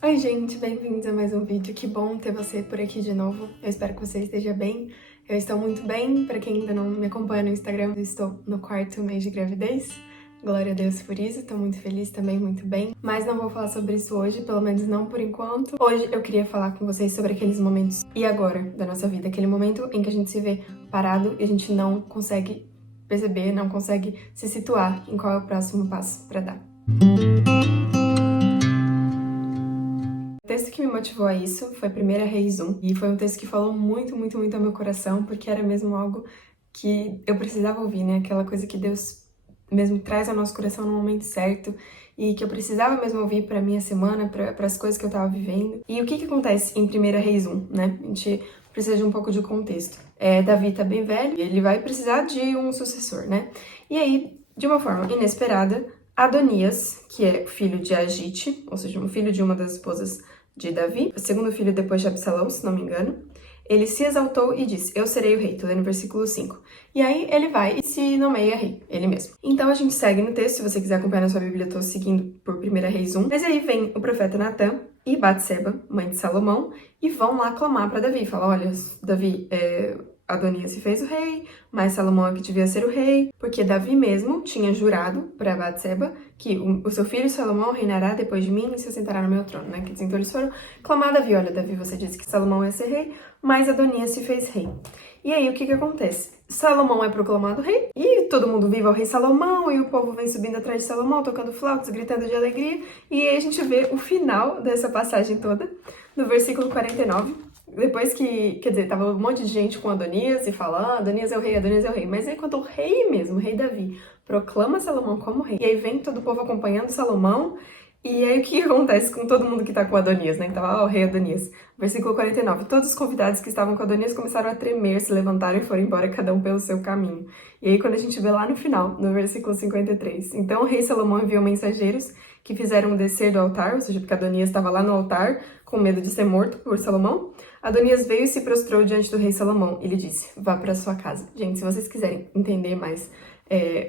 Oi gente, bem-vindos a mais um vídeo. Que bom ter você por aqui de novo. Eu espero que você esteja bem. Eu estou muito bem. Para quem ainda não me acompanha no Instagram, eu estou no 4º mês de gravidez. Glória a Deus por isso, estou muito feliz também, muito bem. Mas não vou falar sobre isso hoje, pelo menos não por enquanto. Hoje eu queria falar com vocês sobre aqueles momentos e agora da nossa vida. Aquele momento em que a gente se vê parado e a gente não consegue perceber, não consegue se situar em qual é o próximo passo para dar. O texto que me motivou a isso foi 1 Reis 1, e foi um texto que falou muito, muito, muito ao meu coração, porque era mesmo algo que eu precisava ouvir, né? Aquela coisa que Deus mesmo traz ao nosso coração no momento certo, e que eu precisava mesmo ouvir pra minha semana, para as coisas que eu tava vivendo. E o que acontece em 1 Reis 1, né? A gente precisa de um pouco de contexto. Davi tá bem velho, e ele vai precisar de um sucessor, né? E aí, de uma forma inesperada, Adonias, que é filho de Agite, ou seja, um filho de uma das esposas de Davi, o segundo filho depois de Absalão, se não me engano, ele se exaltou e disse, eu serei o rei, tô lendo no versículo 5. E aí ele vai e se nomeia rei, ele mesmo. Então a gente segue no texto, se você quiser acompanhar na sua Bíblia, eu tô seguindo por 1 Reis 1. Mas aí vem o profeta Natã e Batseba, mãe de Salomão, e vão lá clamar para Davi. Fala, olha, Davi, Adonias se fez o rei, mas Salomão é que devia ser o rei, porque Davi mesmo tinha jurado para Batseba que o seu filho Salomão reinará depois de mim e se assentará no meu trono, né? Então eles foram clamar a Davi, olha, Davi, você disse que Salomão ia ser rei, mas Adonias se fez rei. E aí o que acontece? Salomão é proclamado rei, e todo mundo viva o rei Salomão, e o povo vem subindo atrás de Salomão, tocando flautas, gritando de alegria, e aí a gente vê o final dessa passagem toda, no versículo 49, depois que, quer dizer, tava um monte de gente com Adonias e falando, Adonias é o rei, Adonias é o rei. Mas aí quando o rei mesmo, o rei Davi, proclama Salomão como rei, e aí vem todo o povo acompanhando Salomão, e aí o que acontece com todo mundo que tá com Adonias, né? Que tava, ó, o rei Adonias. Versículo 49. Todos os convidados que estavam com Adonias começaram a tremer, se levantaram e foram embora, cada um pelo seu caminho. E aí quando a gente vê lá no final, no versículo 53. Então o rei Salomão enviou mensageiros que fizeram descer do altar, ou seja, porque Adonias estava lá no altar, com medo de ser morto por Salomão. Adonias veio e se prostrou diante do rei Salomão. Ele disse, vá para sua casa. Gente, se vocês quiserem entender mais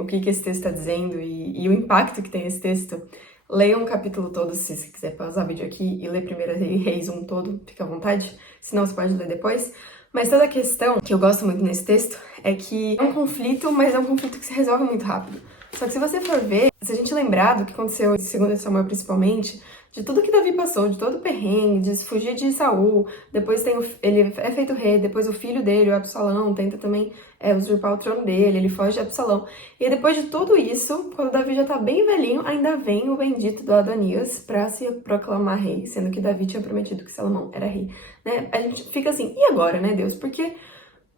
o que esse texto está dizendo e o impacto que tem esse texto, leiam o capítulo todo, se você quiser pausar o vídeo aqui e ler 1 Reis 1 todo, fica à vontade. Senão você pode ler depois. Mas toda a questão que eu gosto muito nesse texto é que é um conflito, mas é um conflito que se resolve muito rápido. Só que se você for ver, se a gente lembrar do que aconteceu em 2 Samuel principalmente, de tudo que Davi passou, de todo o perrengue, de fugir de Saul, depois ele é feito rei, depois o filho dele, o Absalão, tenta também usurpar o trono dele, ele foge de Absalão. E depois de tudo isso, quando Davi já tá bem velhinho, ainda vem o bendito do Adonias pra se proclamar rei, sendo que Davi tinha prometido que Salomão era rei, né? A gente fica assim, e agora, né, Deus? Porque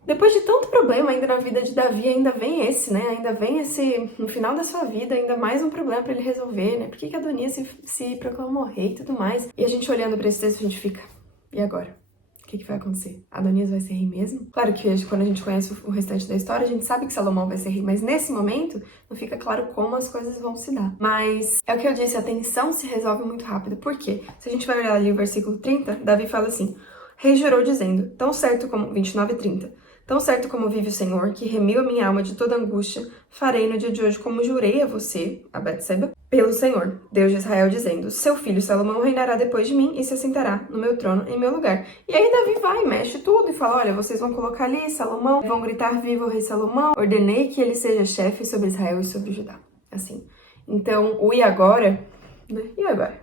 depois de tanto problema ainda na vida de Davi, ainda vem esse, né? Ainda vem esse, no final da sua vida, ainda mais um problema pra ele resolver, né? Por que Adonias se proclamou rei e tudo mais? E a gente olhando pra esse texto, a gente fica, e agora? O que vai acontecer? Adonias vai ser rei mesmo? Claro que quando a gente conhece o restante da história, a gente sabe que Salomão vai ser rei, mas nesse momento não fica claro como as coisas vão se dar. Mas é o que eu disse, a tensão se resolve muito rápido. Por quê? Se a gente vai olhar ali o versículo 30, Davi fala assim, rei jurou dizendo, tão certo como 29 e 30, tão certo como vive o Senhor, que remiu a minha alma de toda angústia, farei no dia de hoje como jurei a você, a Batseba, pelo Senhor, Deus de Israel, dizendo, seu filho Salomão reinará depois de mim e se assentará no meu trono em meu lugar. E aí Davi vai, mexe tudo e fala, olha, vocês vão colocar ali Salomão, vão gritar, viva o rei Salomão, ordenei que ele seja chefe sobre Israel e sobre Judá. Assim. Então, o e agora, né? E agora?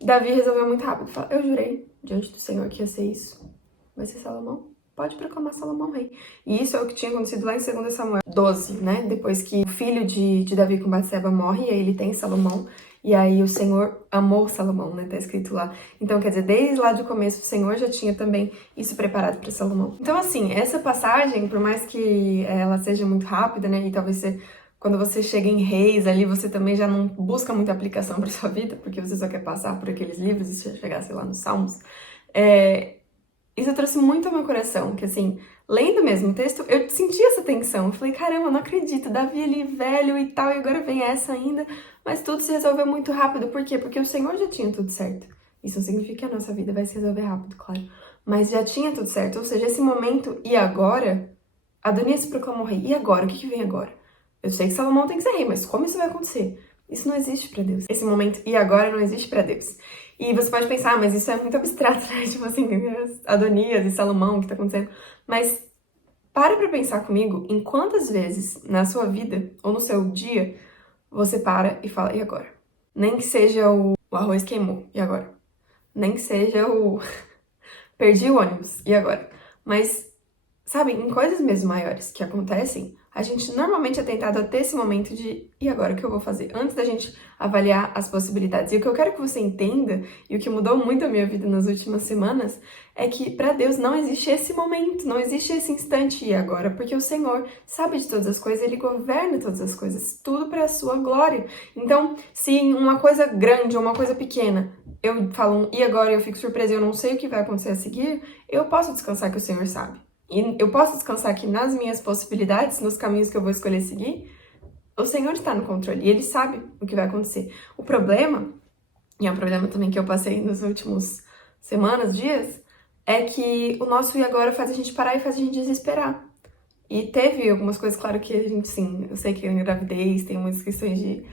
Davi resolveu muito rápido, fala, eu jurei diante do Senhor que ia ser isso. Vai ser Salomão? Pode proclamar Salomão rei. E isso é o que tinha acontecido lá em 2 Samuel 12, né? Depois que o filho de Davi com Batseba morre, e aí ele tem Salomão, e aí o Senhor amou Salomão, né? Tá escrito lá. Então, quer dizer, desde lá do começo, o Senhor já tinha também isso preparado para Salomão. Então, assim, essa passagem, por mais que ela seja muito rápida, né? E talvez quando você chega em Reis ali, você também já não busca muita aplicação para sua vida, porque você só quer passar por aqueles livros e chegar, sei lá, nos Salmos. Isso trouxe muito ao meu coração, que assim, lendo mesmo o texto, eu senti essa tensão. Eu falei, caramba, eu não acredito, Davi ali velho e tal, e agora vem essa ainda. Mas tudo se resolveu muito rápido. Por quê? Porque o Senhor já tinha tudo certo. Isso não significa que a nossa vida vai se resolver rápido, claro. Mas já tinha tudo certo. Ou seja, esse momento, e agora? Adonias se proclamou rei. E agora? O que vem agora? Eu sei que Salomão tem que ser rei, mas como isso vai acontecer? Isso não existe pra Deus. Esse momento e agora não existe pra Deus. E você pode pensar, mas isso é muito abstrato, né? Tipo assim, Adonias e Salomão, o que tá acontecendo? Mas pra pensar comigo em quantas vezes na sua vida ou no seu dia você para e fala, e agora? Nem que seja o arroz queimou, e agora? Nem que seja o perdi o ônibus, e agora? Mas, sabe, em coisas mesmo maiores que acontecem, a gente normalmente é tentado a ter esse momento de e agora o que eu vou fazer? Antes da gente avaliar as possibilidades. E o que eu quero que você entenda, e o que mudou muito a minha vida nas últimas semanas, é que para Deus não existe esse momento, não existe esse instante e agora, porque o Senhor sabe de todas as coisas, Ele governa todas as coisas, tudo para a sua glória. Então, se em uma coisa grande ou uma coisa pequena eu falo e agora eu fico surpresa e eu não sei o que vai acontecer a seguir, eu posso descansar que o Senhor sabe. E eu posso descansar que nas minhas possibilidades, nos caminhos que eu vou escolher seguir, o Senhor está no controle e Ele sabe o que vai acontecer. O problema, e é um problema também que eu passei nos últimos semanas, dias, é que o nosso e agora faz a gente parar e faz a gente desesperar. E teve algumas coisas, claro que a gente, sim, eu sei que em gravidez tem muitas questões de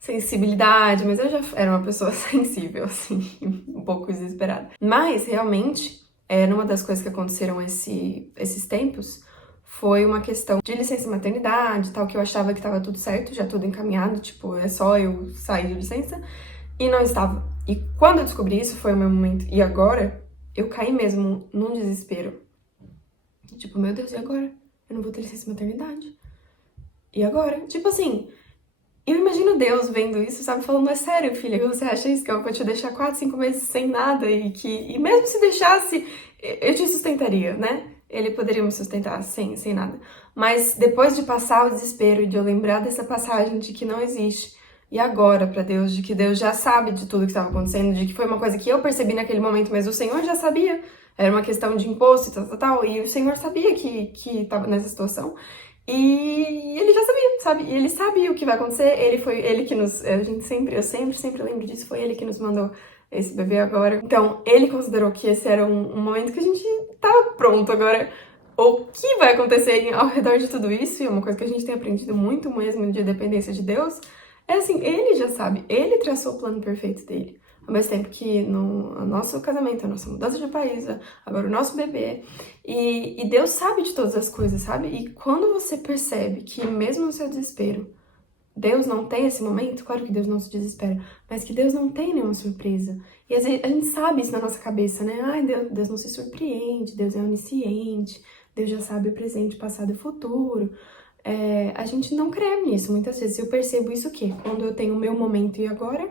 sensibilidade, mas eu já era uma pessoa sensível, assim, um pouco desesperada. Mas, realmente, numa das coisas que aconteceram esses tempos, foi uma questão de licença maternidade, tal, que eu achava que tava tudo certo, já tudo encaminhado, tipo, é só eu sair de licença, e não estava. E quando eu descobri isso, foi o meu momento, e agora, eu caí mesmo num desespero. Tipo, meu Deus, e agora? Eu não vou ter licença maternidade. E agora? Tipo assim, eu imagino Deus vendo isso, sabe? Falando, é sério, filha, você acha isso? Que eu vou te deixar 4, 5 meses sem nada e mesmo se deixasse, eu te sustentaria, né? Ele poderia me sustentar sem nada. Mas depois de passar o desespero e de eu lembrar dessa passagem de que não existe, e agora pra Deus, de que Deus já sabe de tudo que estava acontecendo, de que foi uma coisa que eu percebi naquele momento, mas o Senhor já sabia. Era uma questão de imposto e tal, e o Senhor sabia que estava nessa situação. E ele já sabia, sabe? E ele sabe o que vai acontecer. Ele foi ele que nos. Eu sempre lembro disso. Foi ele que nos mandou esse bebê agora. Então, ele considerou que esse era um momento que a gente tava pronto agora. O que vai acontecer ao redor de tudo isso, e é uma coisa que a gente tem aprendido muito mesmo de dependência de Deus, é assim, ele já sabe, ele traçou o plano perfeito dele. Ao mesmo tempo que no nosso casamento, a nossa mudança de país, agora o nosso bebê, e Deus sabe de todas as coisas, sabe? E quando você percebe que mesmo no seu desespero, Deus não tem esse momento, claro que Deus não se desespera, mas que Deus não tem nenhuma surpresa. E às vezes a gente sabe isso na nossa cabeça, né? Ai, Deus não se surpreende, Deus é onisciente, Deus já sabe o presente, o passado e o futuro. A gente não crê nisso. Muitas vezes eu percebo isso o quê? Quando eu tenho o meu momento e agora,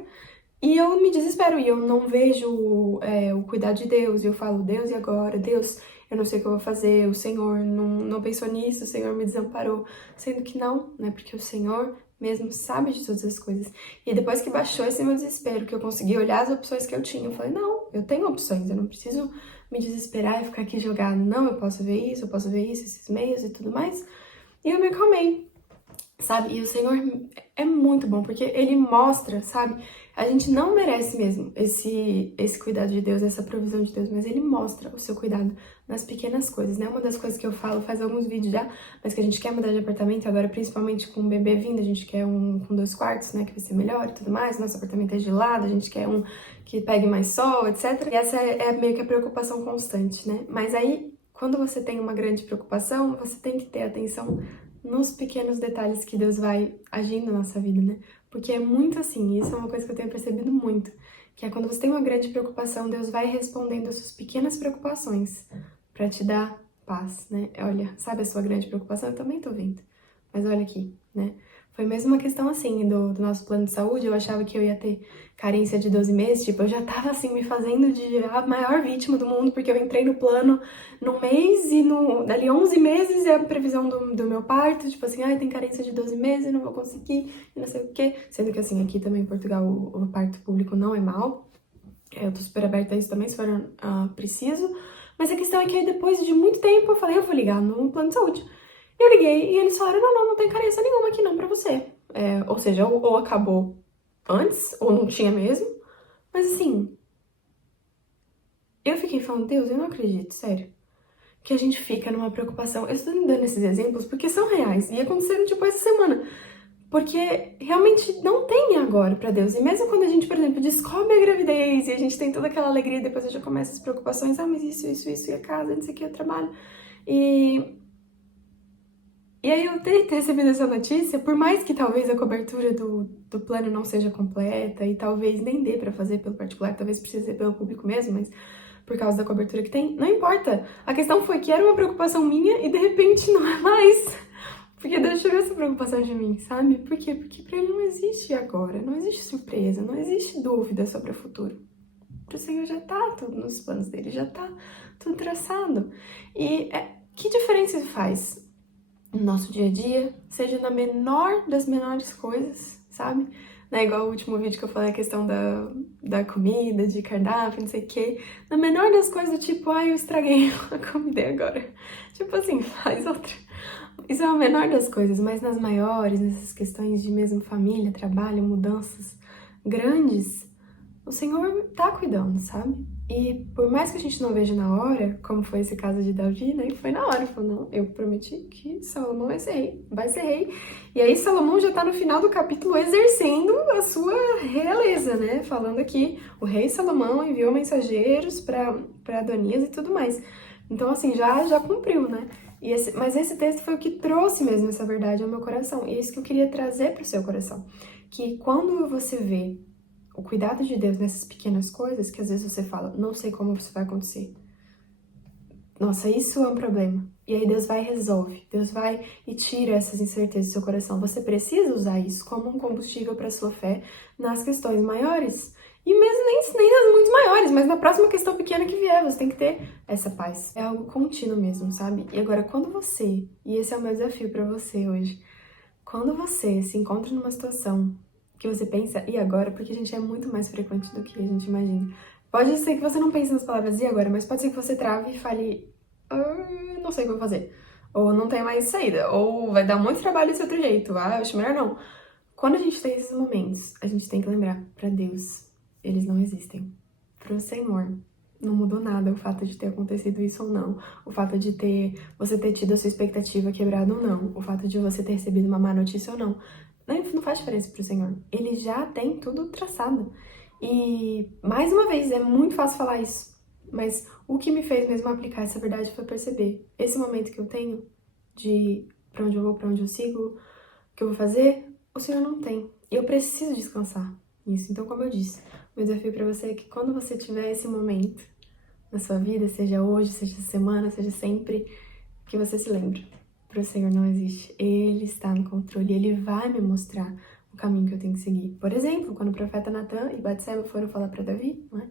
e eu me desespero, e eu não vejo o cuidado de Deus, e eu falo, Deus, e agora? Deus, eu não sei o que eu vou fazer, o Senhor não pensou nisso, o Senhor me desamparou. Sendo que não, né? Porque o Senhor mesmo sabe de todas as coisas. E depois que baixou esse meu desespero, que eu consegui olhar as opções que eu tinha, eu falei, não, eu tenho opções, eu não preciso me desesperar e ficar aqui jogado. Não, eu posso ver isso, eu posso ver isso, esses meios e tudo mais. E eu me acalmei, sabe? E o Senhor é muito bom, porque Ele mostra, sabe? A gente não merece mesmo esse cuidado de Deus, essa provisão de Deus, mas Ele mostra o seu cuidado nas pequenas coisas, né? Uma das coisas que eu falo, faz alguns vídeos já, mas que a gente quer mudar de apartamento agora, principalmente com o bebê vindo, a gente quer um com 2 quartos, né? Que vai ser melhor e tudo mais. Nosso apartamento é gelado, a gente quer um que pegue mais sol, etc. E essa é meio que a preocupação constante, né? Mas aí, quando você tem uma grande preocupação, você tem que ter atenção nos pequenos detalhes que Deus vai agindo na nossa vida, né? Porque é muito assim, e isso é uma coisa que eu tenho percebido muito, que é quando você tem uma grande preocupação, Deus vai respondendo as suas pequenas preocupações pra te dar paz, né? Olha, sabe a sua grande preocupação? Eu também tô vendo, mas olha aqui, né? Foi mesmo uma questão assim, do nosso plano de saúde, eu achava que eu ia ter carência de 12 meses, tipo, eu já tava assim, me fazendo de a maior vítima do mundo, porque eu entrei no plano no mês e dali 11 meses é a previsão do meu parto, tipo assim, ai, tem carência de 12 meses, eu não vou conseguir, e não sei o quê. Sendo que assim, aqui também em Portugal o parto público não é mal, eu tô super aberta a isso também, se for preciso, mas a questão é que aí depois de muito tempo eu falei, eu vou ligar no plano de saúde. Eu liguei e eles falaram, não tem carência nenhuma aqui não pra você. Ou seja, ou acabou antes, ou não tinha mesmo. Mas assim, eu fiquei falando, Deus, eu não acredito, sério. Que a gente fica numa preocupação. Eu estou me dando esses exemplos porque são reais. E aconteceram, tipo, essa semana. Porque realmente não tem agora pra Deus. E mesmo quando a gente, por exemplo, descobre a gravidez e a gente tem toda aquela alegria, depois já começa as preocupações, mas isso, e a casa, não sei o que, o trabalho. E aí eu ter recebido essa notícia, por mais que talvez a cobertura do plano não seja completa e talvez nem dê pra fazer pelo particular, talvez precise ser pelo público mesmo, mas por causa da cobertura que tem, não importa. A questão foi que era uma preocupação minha e de repente não é mais. Porque Deus tirou essa preocupação de mim, sabe? Por quê? Porque pra Ele não existe agora, não existe surpresa, não existe dúvida sobre o futuro. Pro Senhor já tá tudo nos planos dele, já tá tudo traçado. E que diferença isso faz no nosso dia a dia, seja na menor das menores coisas, sabe? Não é igual o último vídeo que eu falei a questão da comida, de cardápio, não sei o quê. Na menor das coisas, tipo, ai, eu estraguei a comida agora. Tipo assim, faz outra. Isso é a menor das coisas, mas nas maiores, nessas questões de mesmo família, trabalho, mudanças grandes, o Senhor tá cuidando, sabe? E por mais que a gente não veja na hora, como foi esse caso de Davi, né? Foi na hora, falou, não, eu prometi que Salomão vai ser rei, vai ser rei. E aí Salomão já tá no final do capítulo exercendo a sua realeza, né? Falando aqui, o rei Salomão enviou mensageiros para Adonias e tudo mais. Então, assim, já cumpriu, né? Mas esse texto foi o que trouxe mesmo essa verdade ao meu coração. E é isso que eu queria trazer para o seu coração. Que quando você vê o cuidado de Deus nessas pequenas coisas, que às vezes você fala, não sei como isso vai acontecer. Nossa, isso é um problema. E aí Deus vai e resolve. Deus vai e tira essas incertezas do seu coração. Você precisa usar isso como um combustível para sua fé nas questões maiores. E mesmo nem nas muito maiores, mas na próxima questão pequena que vier, você tem que ter essa paz. É algo contínuo mesmo, sabe? E agora, quando você, e esse é o meu desafio para você hoje, quando você se encontra numa situação que você pensa, e agora? Porque a gente é muito mais frequente do que a gente imagina. Pode ser que você não pense nas palavras e agora, mas pode ser que você trave e fale, não sei o que eu vou fazer. Ou não tem mais saída. Ou vai dar muito trabalho desse outro jeito. Ah, eu acho melhor não. Quando a gente tem esses momentos, a gente tem que lembrar, pra Deus, eles não existem. Pro Senhor, não mudou nada o fato de ter acontecido isso ou não. O fato de você ter tido a sua expectativa quebrada ou não. O fato de você ter recebido uma má notícia ou não. Não faz diferença pro Senhor. Ele já tem tudo traçado. E, mais uma vez, é muito fácil falar isso. Mas o que me fez mesmo aplicar essa verdade foi perceber esse momento que eu tenho de pra onde eu vou, pra onde eu sigo, o que eu vou fazer, o Senhor não tem. E eu preciso descansar nisso. Então, como eu disse, o meu desafio pra você é que quando você tiver esse momento na sua vida, seja hoje, seja essa semana, seja sempre, que você se lembre. Para o Senhor não existe. Ele está no controle, Ele vai me mostrar o caminho que eu tenho que seguir. Por exemplo, quando o profeta Natan e Batseba foram falar para Davi, né?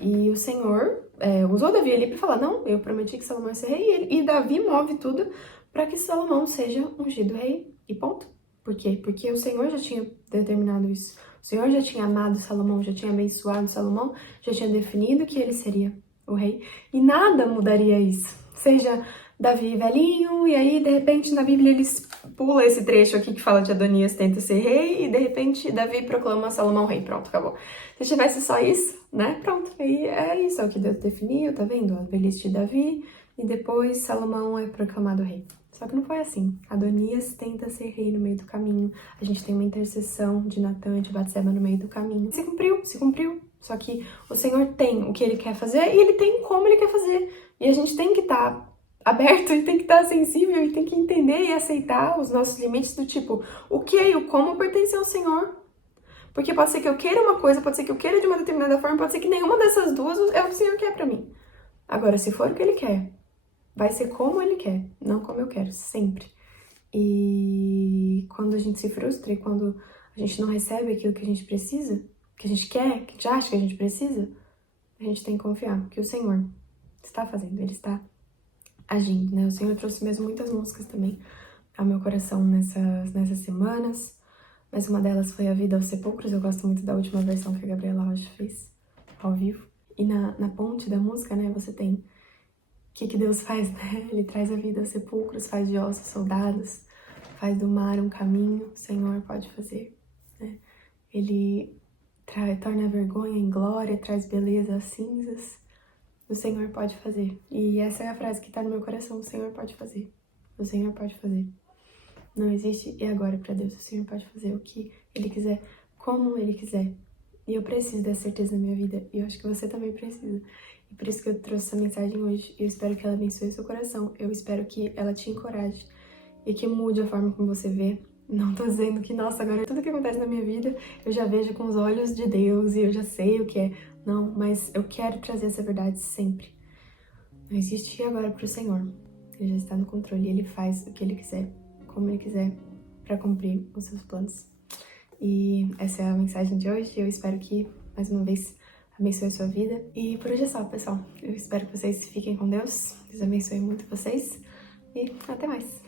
E o Senhor usou Davi ali para falar, não, eu prometi que Salomão ia ser rei, e Davi move tudo para que Salomão seja ungido rei, e ponto. Por quê? Porque o Senhor já tinha determinado isso. O Senhor já tinha amado Salomão, já tinha abençoado Salomão, já tinha definido que ele seria o rei, e nada mudaria isso. Seja Davi velhinho, e aí de repente na Bíblia eles pulam esse trecho aqui que fala de Adonias tenta ser rei, e de repente Davi proclama Salomão rei, pronto, acabou. Se tivesse só isso, né, pronto, aí é isso, é o que Deus definiu, tá vendo? A velhice de Davi, e depois Salomão é proclamado rei. Só que não foi assim. Adonias tenta ser rei no meio do caminho. A gente tem uma intercessão de Natan e de Batseba no meio do caminho. Se cumpriu, se cumpriu. Só que o Senhor tem o que Ele quer fazer e Ele tem como Ele quer fazer. E a gente tem que estar aberto, e tem que estar sensível e tem que entender e aceitar os nossos limites do tipo, o que e o como pertence ao Senhor. Porque pode ser que eu queira uma coisa, pode ser que eu queira de uma determinada forma, pode ser que nenhuma dessas duas é o que o Senhor quer pra mim. Agora, se for o que Ele quer, vai ser como Ele quer, não como eu quero, sempre. E quando a gente se frustra e quando a gente não recebe aquilo que a gente precisa, que a gente quer, que a gente acha que a gente precisa, a gente tem que confiar que o Senhor está fazendo, Ele está agindo, né? O Senhor trouxe mesmo muitas músicas também ao meu coração nessas semanas, mas uma delas foi A Vida aos Sepulcros. Eu gosto muito da última versão que a Gabriela Rocha fez ao vivo. E na ponte da música, né, você tem o que Deus faz, né? Ele traz a vida aos sepulcros, faz de ossos soldados, faz do mar um caminho, o Senhor pode fazer, né? Ele torna a vergonha em glória, traz beleza às cinzas, o Senhor pode fazer. E essa é a frase que tá no meu coração, o Senhor pode fazer, o Senhor pode fazer. não existe e agora para Deus. O Senhor pode fazer o que Ele quiser, como Ele quiser. E eu preciso dessa certeza na minha vida. E eu acho que você também precisa. E por isso que eu trouxe essa mensagem hoje. Eu espero que ela abençoe seu coração. Eu espero que ela te encoraje. E que mude a forma como você vê. Não tô dizendo que, nossa, agora tudo que acontece na minha vida eu já vejo com os olhos de Deus e eu já sei o que é. Não, mas eu quero trazer essa verdade sempre. Não existe agora pro Senhor. Ele já está no controle. Ele faz o que Ele quiser, como Ele quiser, para cumprir os seus planos. E essa é a mensagem de hoje. Eu espero que, mais uma vez, abençoe a sua vida. E por hoje é só, pessoal. Eu espero que vocês fiquem com Deus. Deus abençoe muito vocês. E até mais.